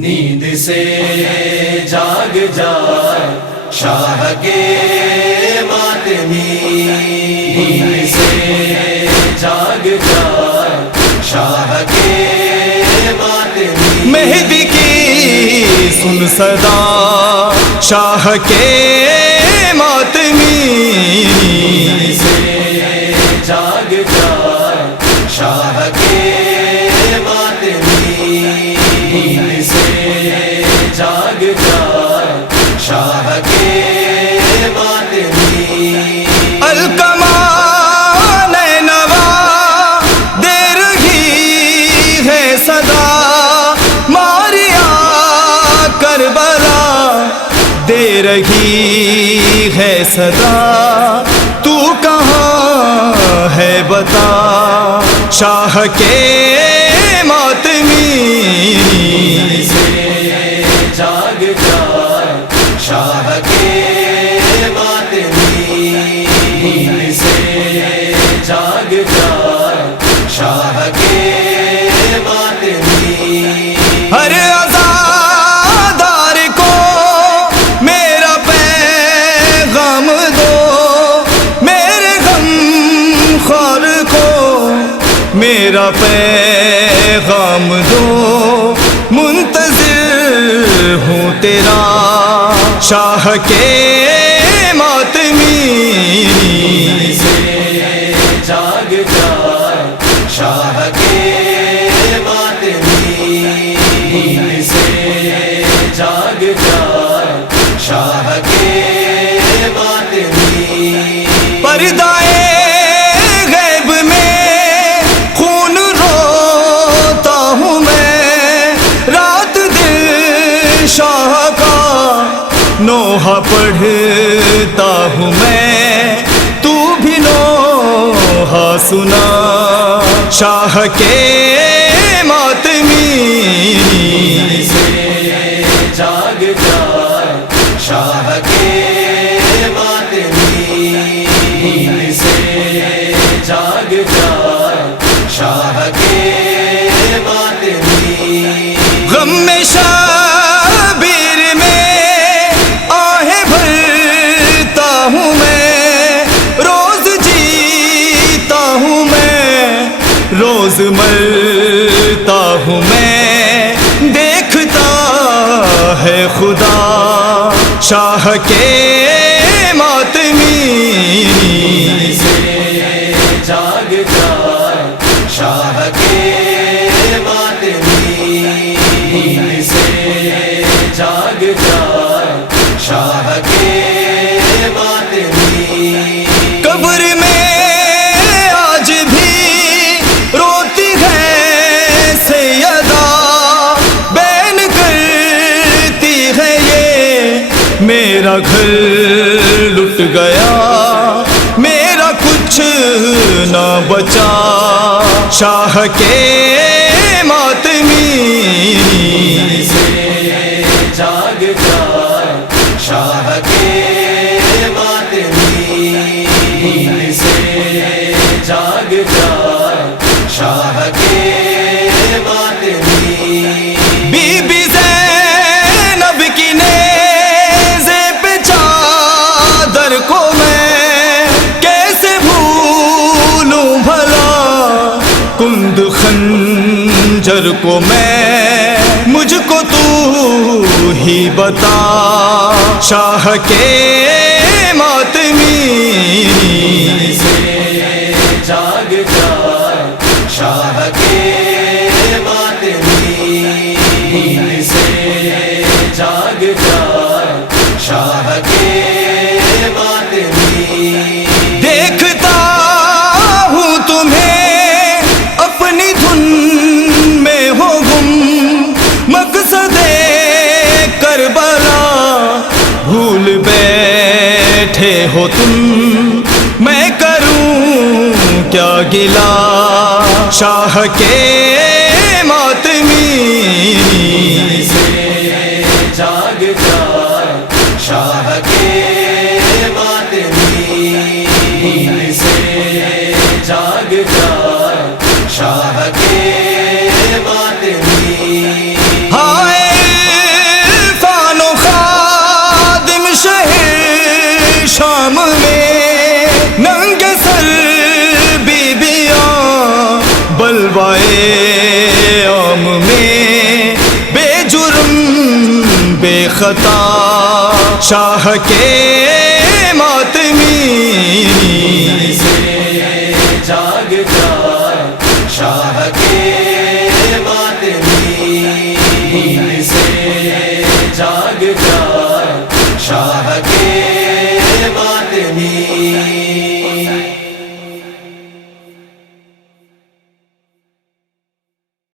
نیند سے جاگ جائے شاہ کے ماتمی، نیند سے جاگ جائے شاہ کے ماتمی، مہدی کی سن صدا شاہ کے ماتمی، نیند سے جاگ جائے شاہ کے ماتمی، نیند سے جاگ جائے شاہ کے ماتمی، الکمان نوا دے رہی ہے صدا، ماریا کربلا دے رہی ہے صدا، تو کہاں ہے بتا شاہ کے ماتمی، نیند سے جاگ جائے شاہ کے ماتمی، نیند سے جاگ جائے شاہ کے ماتمی، ہر عزادار کو میرا پیغام دو، میرے غم خوار کو میرا پیغام دو، منتظر ہوں تیرا شاہ کے ماتمی، نیند سے جاگ جائے شاہ کے ماتمی، نیند سے جاگ جائے شاہ کے ماتمی، پردائے غیب میں خون روتا ہوں میں، رات دل شاہ کا نوحہ پڑھتا ہوں میں، تو بھی نوحہ سنا شاہ کے ماتمی، نیند سے جاگ جائے شاہ کے ماتمی، نیند سے جاگ جائے شاہ کے ماتمی، غم میں شبیر میں آہیں بھرتا ہوں میں، روز جیتا ہوں میں، روز مرتا ہوں میں، دیکھتا ہے خدا شاہ کے ماتمی، نیند سے جاگ جائے شاہ کے ماتمی، نیند سے جاگ جائے شاہ کے ماتمی، قبر میں آج بھی روتی ہے سیدہ، بین کرتی ہے یہ میرا گھر لٹ گیا، میرا کچھ نہ بچا شاہ کے ماتمی، نیند سے جاگ جائے شاہ کے ماتمی، نیند سے جاگ جائے شاہ کے ماتمی، بی بی زینب کی نیزے پہ چادر کو میں کیسے بھولوں بھلا، کند خنجر کو میں، مجھ کو تو ہی بتا شاہ کے ماتمی، نیند سے جاگ جائے شاہ کے ماتمی، نیند سے جاگ جائے شاہ کے ماتمی، دیکھتا ہوں تمہیں اپنی دھن میں ہو گم، مقصد کربلا بھول بیٹھے ہو تم، میں کروں کیا گلا شاہ کے ماتمی، نیند سے جاگ جائے شاہ کے ماتمی، نیند سے جاگ جائے شاہ کے ماتمی، ہائے کعبۂ عام میں بے جرم بے خطا شاہ کے ماتمی سے جاگ جائے شاہ کے ماتمی سے جاگ جائے